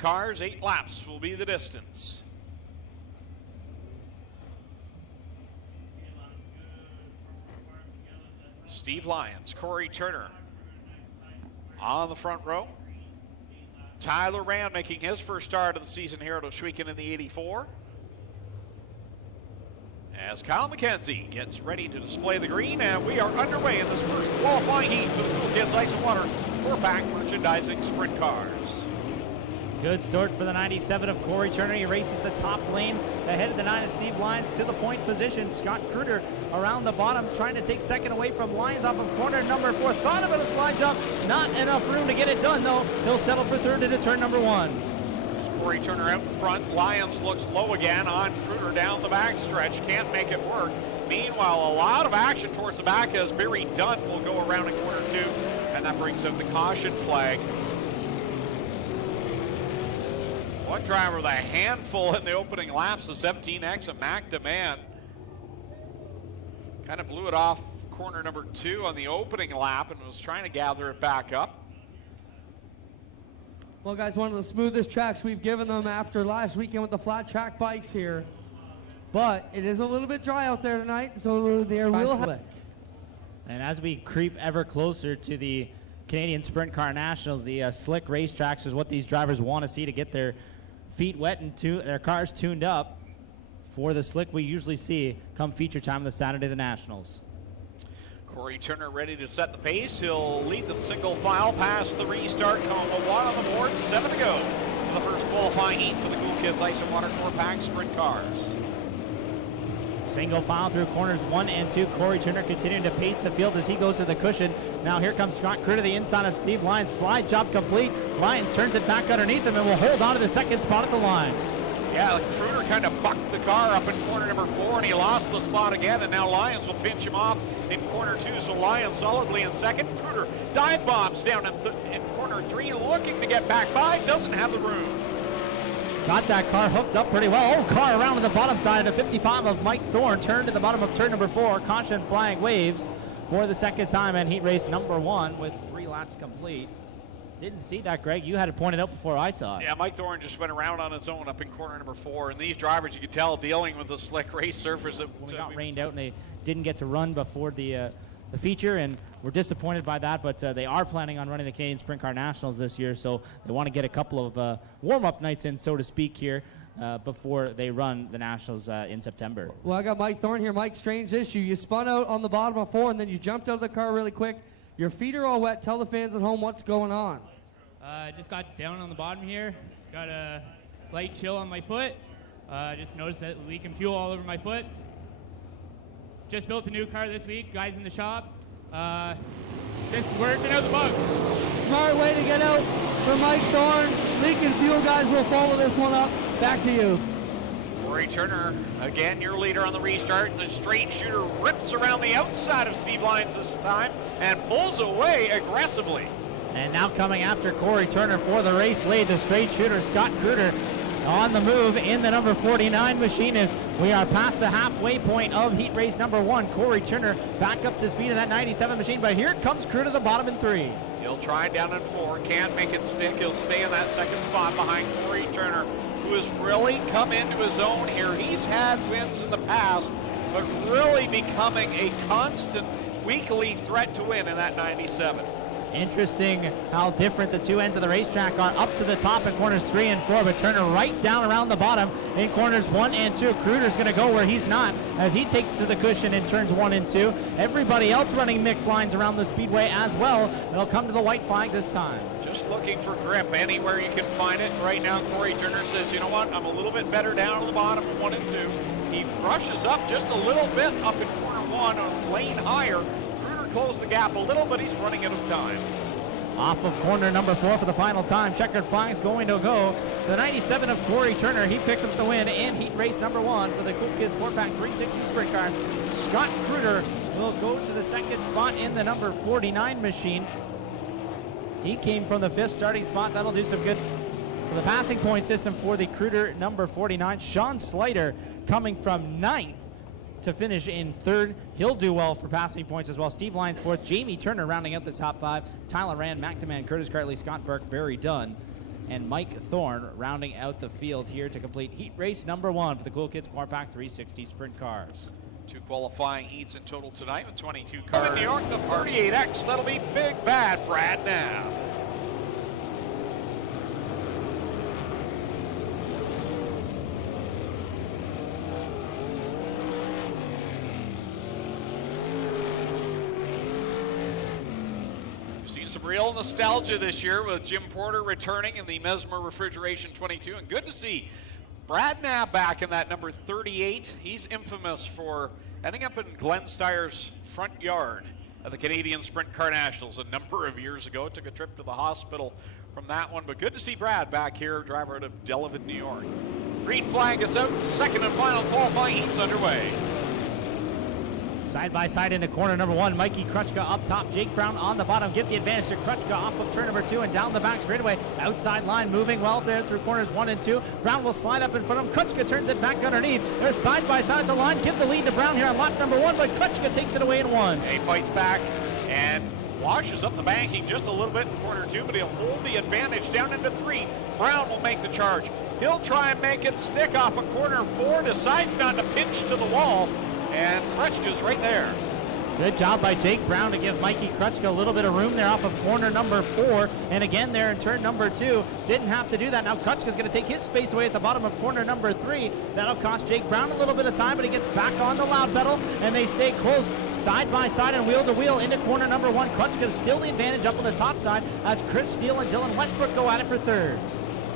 cars. 8 laps will be the distance. Steve Lyons, Corey Turner on the front row. Tyler Rand making his first start of the season here at Oshwegan in the 84. As Kyle McKenzie gets ready to display the green, and we are underway in this first qualifying heat for the Cool Kids Ice and Water 4-pack merchandising sprint cars. Good start for the 97 of Corey Turner. He races the top lane ahead of the 9 of Steve Lyons to the point position. Scott Kruger around the bottom trying to take second away from Lyons off of corner number 4. Thought about a slide jump. Not enough room to get it done, though. He'll settle for third into turn number 1. Corey Turner out in front. Lyons looks low again on Kruger down the backstretch. Can't make it work. Meanwhile, a lot of action towards the back as Barry Dunn will go around in corner 2. And that brings out the caution flag. One driver with a handful in the opening laps, the 17X of Mac Demand. Kind of blew it off corner number 2 on the opening lap and was trying to gather it back up. Well, guys, one of the smoothest tracks we've given them after last weekend with the flat track bikes here. But it is a little bit dry out there tonight, so there will have. And as we creep ever closer to the Canadian Sprint Car Nationals, the slick racetracks is what these drivers want to see to get their feet wet and their cars tuned up for the slick we usually see come feature time of the Saturday of the Nationals. Corey Turner ready to set the pace. He'll lead them single file past the restart coma. 1 on the board, 7 to go for the first qualifying heat for the Cool Kids Ice and Water 4-pack sprint cars. Single file through corners 1 and 2. Corey Turner continuing to pace the field as he goes to the cushion. Now here comes Scott Kruger to the inside of Steve Lyons. Slide job complete. Lyons turns it back underneath him and will hold on to the second spot at the line. Yeah, Kruger kind of bucked the car up in corner number 4, and he lost the spot again, and now Lyons will pinch him off in corner 2, so Lyons solidly in second. Kruger dive bombs down in corner 3, looking to get back by, doesn't have the room. Got that car hooked up pretty well. Oh, car around to the bottom side of 55 of Mike Thorne. Turned to the bottom of turn number 4. Caution flag waves for the second time in heat race number 1 with 3 laps complete. Didn't see that, Greg. You had it pointed out before I saw it. Yeah, Mike Thorne just went around on its own up in corner number 4. And these drivers, you could tell, dealing with the slick race surface. We got rained out and they didn't get to run before the feature, and we're disappointed by that, but they are planning on running the Canadian Sprint Car Nationals this year, so they want to get a couple of warm-up nights in, so to speak, here before they run the Nationals in September. Well, I got Mike Thorne here. Mike, strange issue. You spun out on the bottom of 4, and then you jumped out of the car really quick. Your feet are all wet. Tell the fans at home what's going on. I just got down on the bottom here. Got a light chill on my foot. Just noticed that leaking fuel all over my foot. Just built a new car this week. Guys in the shop. Just working out the bugs. Smart way to get out for Mike Thorne. Leaking fuel guys will follow this one up. Back to you. Corey Turner, again, your leader on the restart. The straight shooter rips around the outside of Steve Lyons this time and pulls away aggressively. And now coming after Corey Turner for the race lead, the straight shooter Scott Kruger on the move in the number 49 machine as we are past the halfway point of heat race number 1. Corey Turner back up to speed in that 97 machine, but here comes Kruger to the bottom in 3. He'll try down in 4, can't make it stick. He'll stay in that second spot behind Corey Turner, who has really come into his own here. He's had wins in the past, but really becoming a constant weekly threat to win in that 97. Interesting how different the two ends of the racetrack are. Up to the top in corners 3 and 4, but Turner right down around the bottom in corners 1 and 2. Kruger's going to go where he's not as he takes to the cushion in turns 1 and 2. Everybody else running mixed lines around the speedway as well. They'll come to the white flag this time. Just looking for grip anywhere you can find it. Right now, Corey Turner says, you know what, I'm a little bit better down on the bottom of 1 and 2. He rushes up just a little bit up in corner 1 on lane higher. Close the gap a little, but he's running out of time. Off of corner number 4 for the final time. Checkered flag is going to go to the 97 of Corey Turner. He picks up the win in heat race number 1 for the Cool Kids 4-pack 360 sprint car. Scott Kruger will go to the second spot in the number 49 machine. He came from the 5th starting spot. That'll do some good for the passing point system for the Kruger number 49. Sean Slater coming from 9th to finish in 3rd. He'll do well for passing points as well. Steve Lyons 4th. Jamie Turner rounding out the top 5. Tyler Rand, Mac Demand, Curtis Cartley, Scott Burke, Barry Dunn. and Mike Thorne rounding out the field here to complete heat race number 1 for the Cool Kids Core Pack 360 Sprint Cars. 2 qualifying heats in total tonight with 22 cars. In New York, the 38X, that'll be Big Bad Brad Knapp. We've seen some real nostalgia this year with Jim Porter returning in the Mesmer Refrigeration 22, and good to see Brad Knapp back in that number 38. He's infamous for ending up in dmstyres' front yard at the Canadian Sprint Car Nationals a number of years ago. Took a trip to the hospital from that one, but good to see Brad back here, driver out of Delavan, New York. Green flag is out, second and final qualifying heats underway. Side by side into corner number 1, Mikey Krutchka up top, Jake Brown on the bottom. Give the advantage to Krutchka off of turn number 2 and down the back straightaway. Outside line, moving well there through corners 1 and 2. Brown will slide up in front of him. Krutchka turns it back underneath. They're side by side at the line. Give the lead to Brown here on lap number 1, but Krutchka takes it away in 1. He fights back and washes up the banking just a little bit in corner 2, but he'll hold the advantage down into 3. Brown will make the charge. He'll try and make it stick off of corner 4, decides not to pinch to the wall, and Krutchka's right there. Good job by Jake Brown to give Mikey Krutchka a little bit of room there off of corner number 4. And again there in turn number 2. Didn't have to do that. Now Krutchka's going to take his space away at the bottom of corner number 3. That'll cost Jake Brown a little bit of time, but he gets back on the loud pedal, and they stay close side by side and wheel to wheel into corner number 1. Krutchka's still the advantage up on the top side as Chris Steele and Dylan Westbrook go at it for 3rd.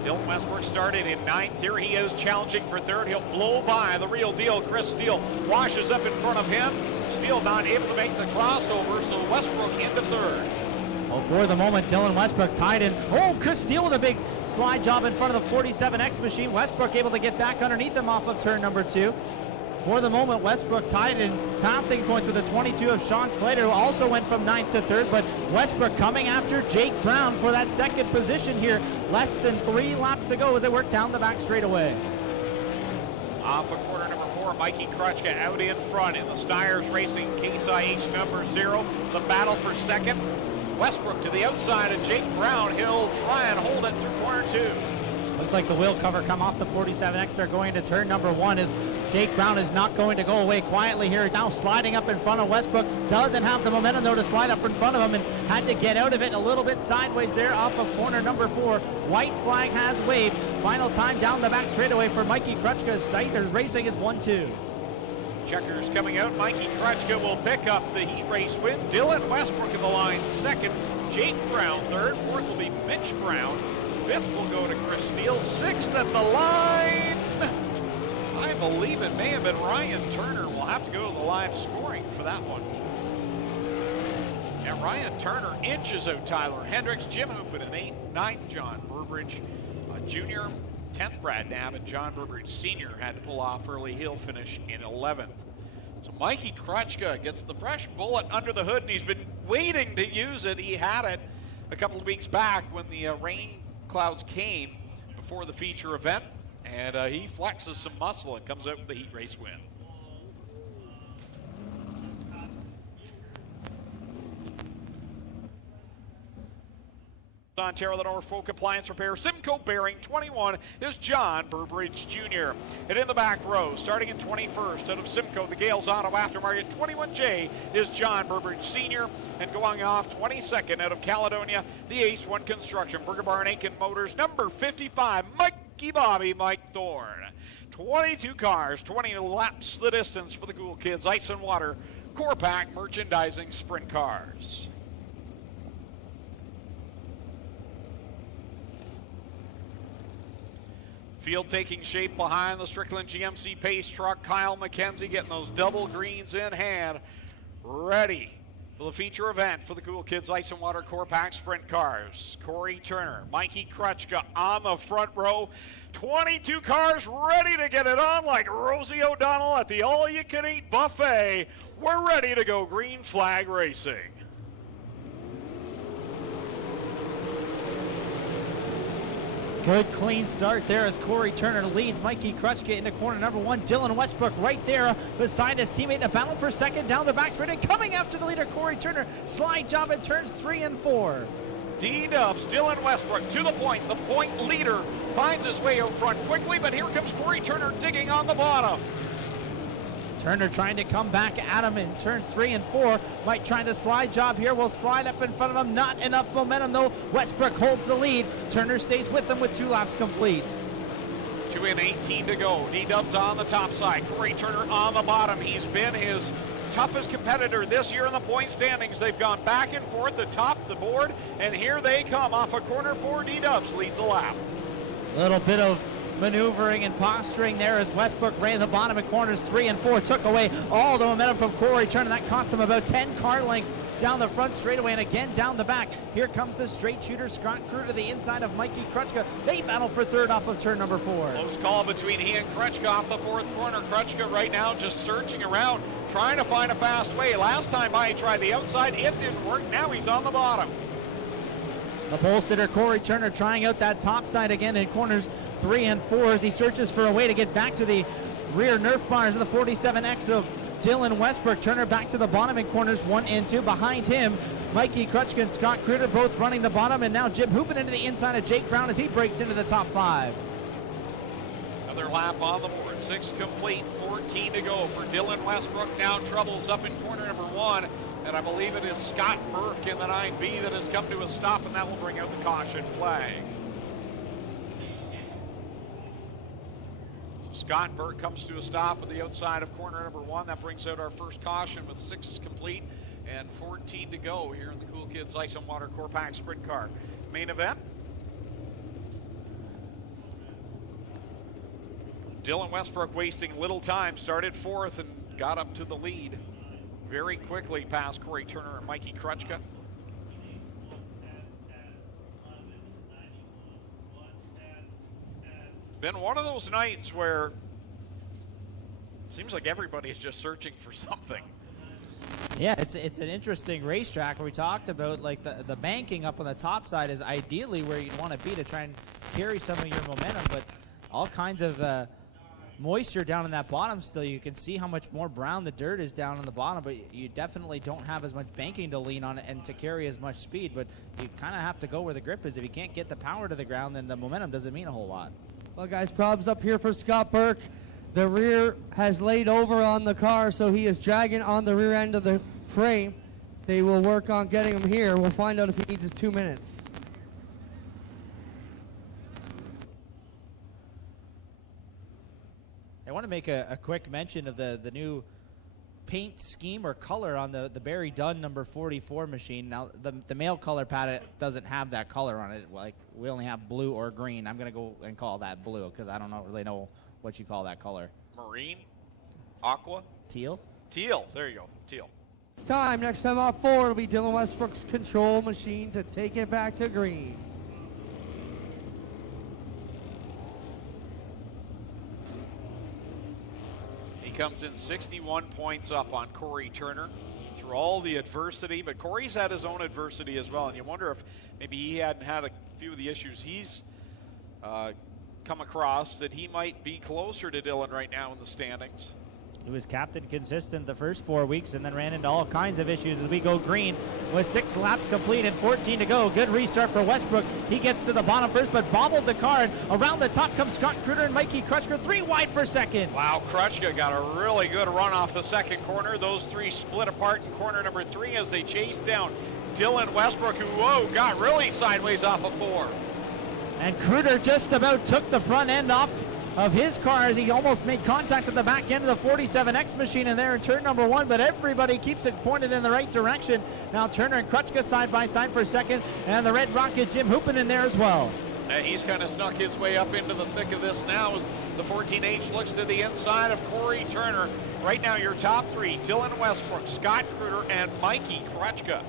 Dylan Westbrook started in 9th. Here he is challenging for 3rd. He'll blow by the real deal. Chris Steele washes up in front of him. Steele not able to make the crossover, so Westbrook into 3rd. Well, for the moment, Dylan Westbrook tied in. Oh, Chris Steele with a big slide job in front of the 47X machine. Westbrook able to get back underneath him off of turn number 2. For the moment, Westbrook tied in passing points with a 22 of Sean Slater, who also went from 9th to 3rd, but Westbrook coming after Jake Brown for that 2nd position here. Less than 3 laps to go as they work down the back straightaway. Off of corner number 4, Mikey Krutchka out in front in the Styres Racing Case IH number 0. The battle for 2nd. Westbrook to the outside of Jake Brown. He'll try and hold it through corner 2. Looks like the wheel cover come off the 47X. They're going to turn number 1. As Jake Brown is not going to go away quietly here. Now sliding up in front of Westbrook. Doesn't have the momentum though to slide up in front of him, and had to get out of it a little bit sideways there off of corner number 4. White flag has waved. Final time down the back straightaway for Mikey Krutchka. Styres Racing is 1-2. Checkers coming out. Mikey Krutchka will pick up the heat race win. Dylan Westbrook in the line 2nd. Jake Brown 3rd. 4th will be Mitch Brown. 5th will go to Chris Steele. 6th at the line. I believe it may have been Ryan Turner. We'll have to go to the live scoring for that one. And Ryan Turner inches out Tyler Hendricks, Jim Hoopin in 8th, 9th, John Burbridge, Jr., 10th, Brad Knapp, and John Burbridge Sr. had to pull off early. He'll finish in 11th. So Mikey Krutchka gets the fresh bullet under the hood, and he's been waiting to use it. He had it a couple of weeks back when the rain clouds came before the feature event, and he flexes some muscle and comes out with the heat race win. Ontario, the Norfolk Appliance Repair, Simcoe Bearing 21 is John Burbridge Jr. And in the back row, starting in 21st out of Simcoe, the Gales Auto Aftermarket 21J is John Burbridge Sr. And going off 22nd out of Caledonia, the Ace One Construction, Burger Barn Aiken Motors, number 55, Mikey Bobby Mike Thorne. 22 cars, 20 laps the distance for the Cool Kids Ice and Water Core Pack Merchandising Sprint Cars. Field taking shape behind the Strickland GMC Pace truck. Kyle McKenzie getting those double greens in hand. Ready for the feature event for the Cool Kids Ice and Water Core Pack Sprint Cars. Corey Turner, Mikey Krutchka on the front row. 22 cars ready to get it on like Rosie O'Donnell at the all-you-can-eat buffet. We're ready to go green flag racing. Good clean start there as Corey Turner leads Mikey Krutchka into corner number 1. Dylan Westbrook right there beside his teammate. A battle for second down the back straight and coming after the leader Corey Turner. Slide job at turns 3 and 4. D-Dubs, Dylan Westbrook to the point leader finds his way out front quickly, but here comes Corey Turner digging on the bottom. Turner trying to come back at him in turns 3 and 4. Might try the slide job here. Will slide up in front of him. Not enough momentum though. Westbrook holds the lead. Turner stays with them with 2 laps complete. 2 and 18 to go. D-Dubs on the top side. Corey Turner on the bottom. He's been his toughest competitor this year in the point standings. They've gone back and forth atop the board, and here they come off a corner 4. D-Dubs leads the lap. A little bit of maneuvering and posturing there as Westbrook ran the bottom of corners 3 and 4, took away all the momentum from Corey Turner. That cost him about 10 car lengths down the front straightaway and again down the back. Here comes the straight shooter Scott Kruger to the inside of Mikey Krutchka. They battle for third off of turn number 4. Close call between he and Krutchka off the 4th corner. Krutchka right now just searching around, trying to find a fast way. Last time by he tried the outside, it didn't work. Now he's on the bottom. The pole sitter Corey Turner trying out that top side again in corners 3 and 4 as he searches for a way to get back to the rear Nerf bars of the 47X of Dylan Westbrook. Turner back to the bottom in corners 1 and 2. Behind him, Mikey Krutchka and Scott Kruger both running the bottom, and now Jim Hoopin into the inside of Jake Brown as he breaks into the top 5. Another lap on the board. 6 complete, 14 to go for Dylan Westbrook. Now troubles up in corner number 1. And I believe it is Scott Burke in the 9B that has come to a stop, and that will bring out the caution flag. So Scott Burke comes to a stop at the outside of corner number 1. That brings out our first caution with 6 complete and 14 to go here in the Cool Kids Ice and Water Core Pack Sprint Car main event. Dylan Westbrook wasting little time, started 4th and got up to the lead very quickly past Corey Turner and Mikey Krutchka. Been one of those nights where it seems like everybody's just searching for something. Yeah, it's an interesting racetrack where we talked about like the banking up on the top side is ideally where you'd want to be to try and carry some of your momentum, but all kinds of moisture down in that bottom still. You can see how much more brown the dirt is down on the bottom, but you definitely don't have as much banking to lean on it and to carry as much speed, but you kind of have to go where the grip is. If you can't get the power to the ground, then the momentum doesn't mean a whole lot. Well, guys, problems up here for Scott Burke. The rear has laid over on the car, so he is dragging on the rear end of the frame. They will work on getting him here. We'll find out if he needs his 2 minutes. I want to make a quick mention of the new paint scheme or color on the Barry Dunn number 44 machine. Now, the male color palette doesn't have that color on it. Like, we only have blue or green. I'm going to go and call that blue because I don't really know what you call that color. Marine? Aqua? Teal? Teal. There you go. Teal. It's time. Next time off 4 will be Dylan Westbrook's control machine to take it back to green. Comes in 61 points up on Corey Turner through all the adversity, but Corey's had his own adversity as well, and you wonder if maybe he hadn't had a few of the issues he's come across, that he might be closer to Dylan right now in the standings. He was captain consistent the first 4 weeks and then ran into all kinds of issues as we go green with 6 laps complete and 14 to go. Good restart for Westbrook. He gets to the bottom first, but bobbled the car. And around the top comes Scott Kruger and Mikey Krutchka, 3 wide for second. Wow, Krutchka got a really good run off the second corner. Those 3 split apart in corner number 3 as they chase down Dylan Westbrook, who, got really sideways off of 4. And Kruger just about took the front end off of his car as he almost made contact at the back end of the 47X machine in there in turn number 1, but everybody keeps it pointed in the right direction. Now Turner and Krutchka side by side for second, and the Red Rocket Jim Hoopin in there as well. And he's kind of snuck his way up into the thick of this now as the 14H looks to the inside of Corey Turner. Right now your top 3, Dylan Westbrook, Scott Kruger, and Mikey Krutchka.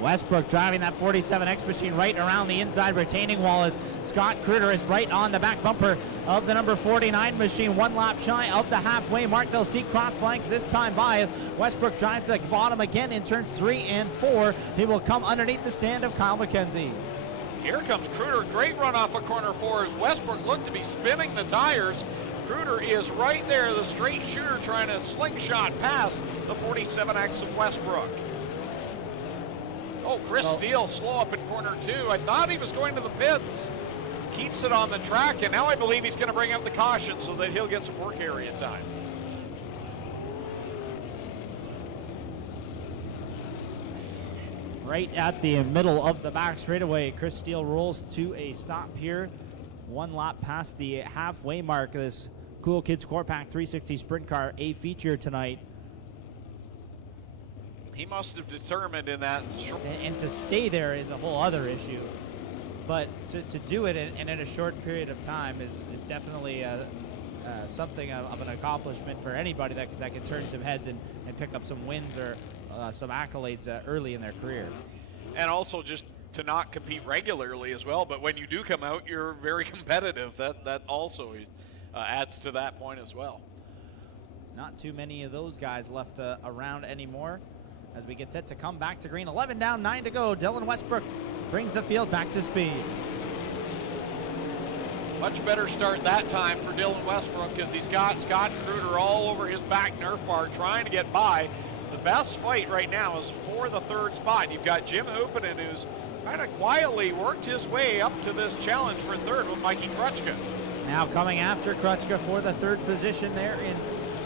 Westbrook driving that 47X machine right around the inside retaining wall as Scott Kruger is right on the back bumper of the number 49 machine, 1 lap shy of the halfway mark. They'll see cross flanks this time by as Westbrook drives to the bottom again in turns 3 and 4. He will come underneath the stand of Kyle McKenzie. Here comes Kruger, great run off of corner 4 as Westbrook looked to be spinning the tires. Kruger is right there, the straight shooter trying to slingshot past the 47X of Westbrook. Oh, Chris Steele slow up in corner 2. I thought he was going to the pits. Keeps it on the track, and now I believe he's going to bring up the caution so that he'll get some work area time. Right at the middle of the back straightaway, Chris Steele rolls to a stop here. 1 lap past the halfway mark of this Cool Kids Core Pack 360 Sprint Car, a feature tonight. He must have determined in that. And to stay there is a whole other issue. But to do it in a short period of time is definitely something of an accomplishment for anybody that can turn some heads and pick up some wins or some accolades early in their career. And also just to not compete regularly as well, but when you do come out, you're very competitive. That also adds to that point as well. Not too many of those guys left around anymore as we get set to come back to green. 11 down, 9 to go. Dylan Westbrook brings the field back to speed. Much better start that time for Dylan Westbrook because he's got Scott Kruder all over his back Nerf bar trying to get by. The best fight right now is for the 3rd spot. You've got Jim Hoopinen, who's kind of quietly worked his way up to this challenge for 3rd with Mikey Krutchka. Now coming after Krutchka for the 3rd position there in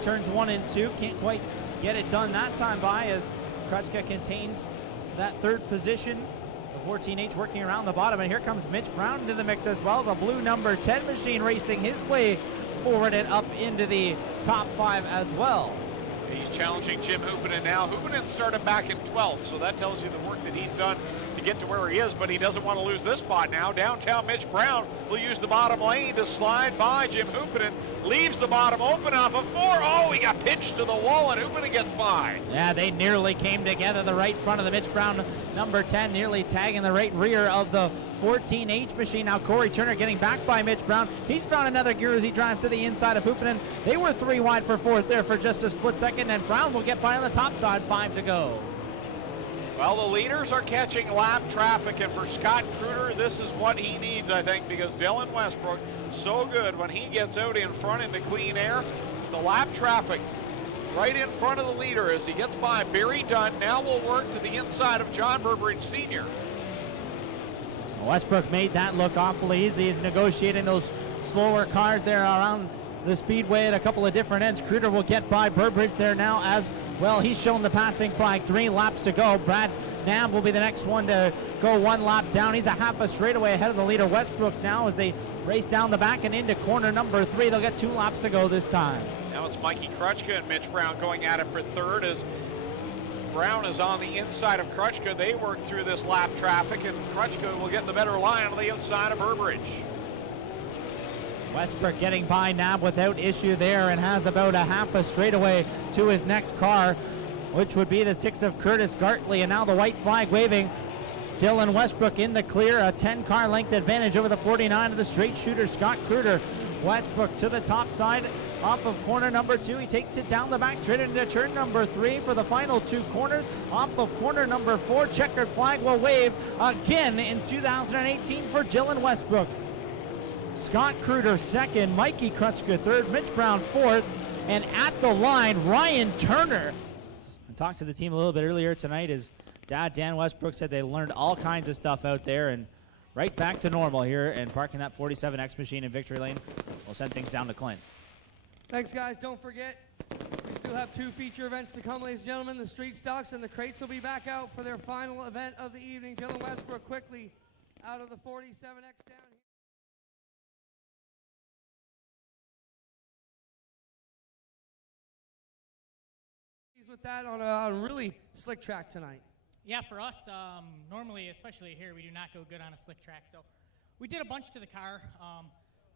turns 1 and 2. Can't quite get it done that time by as Krutchka contains that 3rd position. The 14H working around the bottom, and here comes Mitch Brown into the mix as well. The blue number 10 machine racing his way forward and up into the top 5 as well. He's challenging Jim Hoopinen now. Hoopinen started back in 12th, so that tells you the work that he's done to get to where he is, but he doesn't want to lose this spot now. Downtown Mitch Brown will use the bottom lane to slide by Jim Hoopinen. Leaves the bottom open off of 4. Oh, he got pinched to the wall, and Hoopinen gets by. Yeah, they nearly came together. The right front of the Mitch Brown number 10 nearly tagging the right rear of the 14H machine. Now Corey Turner getting back by Mitch Brown. He's found another gear as he drives to the inside of Hoopinen. They were 3 wide for 4th there for just a split second, and Brown will get by on the top side. 5 to go. Well, the leaders are catching lap traffic, and for Scott Kruder, this is what he needs, I think, because Dylan Westbrook, so good when he gets out in front into clean air. The lap traffic right in front of the leader as he gets by Barry Dunn. Now will work to the inside of John Burbridge Sr. Westbrook made that look awfully easy. He's negotiating those slower cars there around the speedway at a couple of different ends. Kruder will get by Burbridge there now as well. He's shown the passing flag. 3 laps to go. Brad Nav will be the next one to go 1 lap down. He's a half a straightaway ahead of the leader Westbrook now as they race down the back and into corner number 3. They'll get 2 laps to go this time. Now it's Mikey Krutchka and Mitch Brown going at it for 3rd as Brown is on the inside of Krutchka. They work through this lap traffic, and Krutchka will get the better line on the outside of Burbridge. Westbrook getting by Nab without issue there and has about a half a straightaway to his next car, which would be the 6 of Curtis Gartley. And now the white flag waving. Dylan Westbrook in the clear, a 10-car length advantage over the 49 of the straight shooter Scott Kruder. Westbrook to the top side off of corner number 2. He takes it down the back straight into turn number 3 for the final 2 corners. Off of corner number 4, checkered flag will wave again in 2018 for Dylan Westbrook. Scott Kruder 2nd, Mikey Krutchka 3rd, Mitch Brown 4th, and at the line, Ryan Turner. I talked to the team a little bit earlier tonight. His dad, Dan Westbrook, said they learned all kinds of stuff out there, and right back to normal here and parking that 47X machine in Victory Lane. We'll send things down to Clint. Thanks, guys. Don't forget, we still have 2 feature events to come, ladies and gentlemen. The street stocks and the crates will be back out for their final event of the evening. Dylan Westbrook quickly out of the 47X down here. With that on a really slick track tonight. Yeah, for us, normally, especially here, we do not go good on a slick track. So we did a bunch to the car.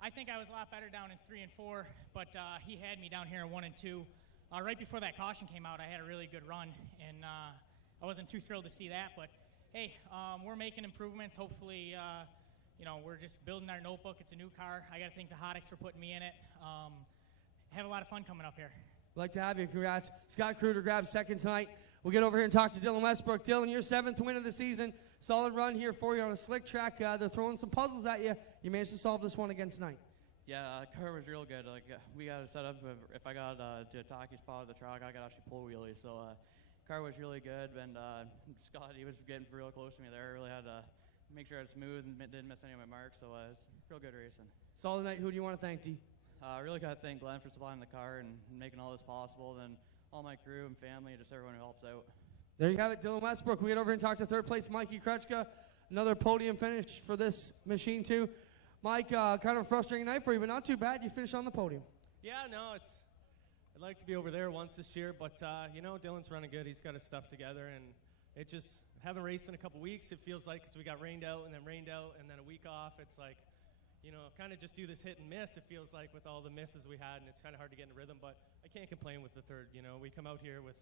I think I was a lot better down in 3 and 4, but he had me down here in 1 and 2. Right before that caution came out, I had a really good run, and I wasn't too thrilled to see that. But hey, we're making improvements. Hopefully, we're just building our notebook. It's a new car. I got to thank the Hotix for putting me in it. Have a lot of fun coming up here. We'd like to have you. Congrats. Scott Kruder grabs 2nd tonight. We'll get over here and talk to Dylan Westbrook. Dylan, your 7th win of the season. Solid run here for you on a slick track. They're throwing some puzzles at you. You managed to solve this one again tonight. Yeah, car was real good. Like we got it set up. If I got the jockey spot of the track, I could actually pull wheelies. So car was really good, and Scott, he was getting real close to me there. I really had to make sure I was smooth and didn't miss any of my marks, so it was real good racing. Solid night. Who do you want to thank, D? I really got to thank Glenn for supplying the car and making all this possible, and all my crew and family, just everyone who helps out. There you have it, Dylan Westbrook. We get over and talk to third place Mikey Krechka. Another podium finish for this machine too. Mike, kind of a frustrating night for you, but not too bad. You finished on the podium. Yeah, no, I'd like to be over there once this year, but you know, Dylan's running good. He's got his stuff together, and it just, haven't raced in a couple weeks, it feels like, because we got rained out, and then a week off. It's like, you know, kind of just do this hit and miss, it feels like, with all the misses we had, and it's kind of hard to get in a rhythm, but I can't complain with the third. You know, we come out here with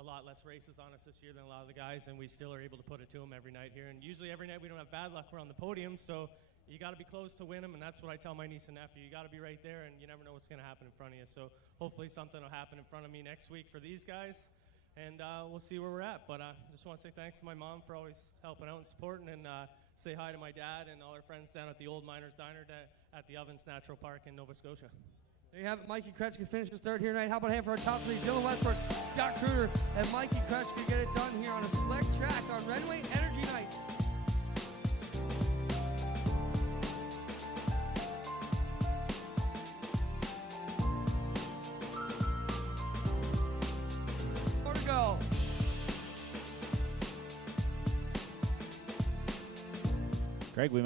a lot less races on us this year than a lot of the guys, and we still are able to put it to them every night here. And usually every night we don't have bad luck, we're on the podium, so you got to be close to win them, and that's what I tell my niece and nephew. You got to be right there, and you never know what's going to happen in front of you. So hopefully something will happen in front of me next week for these guys, and we'll see where we're at. But I just want to say thanks to my mom for always helping out and supporting, and say hi to my dad and all our friends down at the Old Miners Diner at the Ovens Natural Park in Nova Scotia. There you have it. Mikey Krechka finishes third here tonight. How about a hand for our top three? Dylan Westbrook, Scott Kruger, and Mikey Krechka get it done here on a slick track on Renway Energy Night. More to go. Greg, we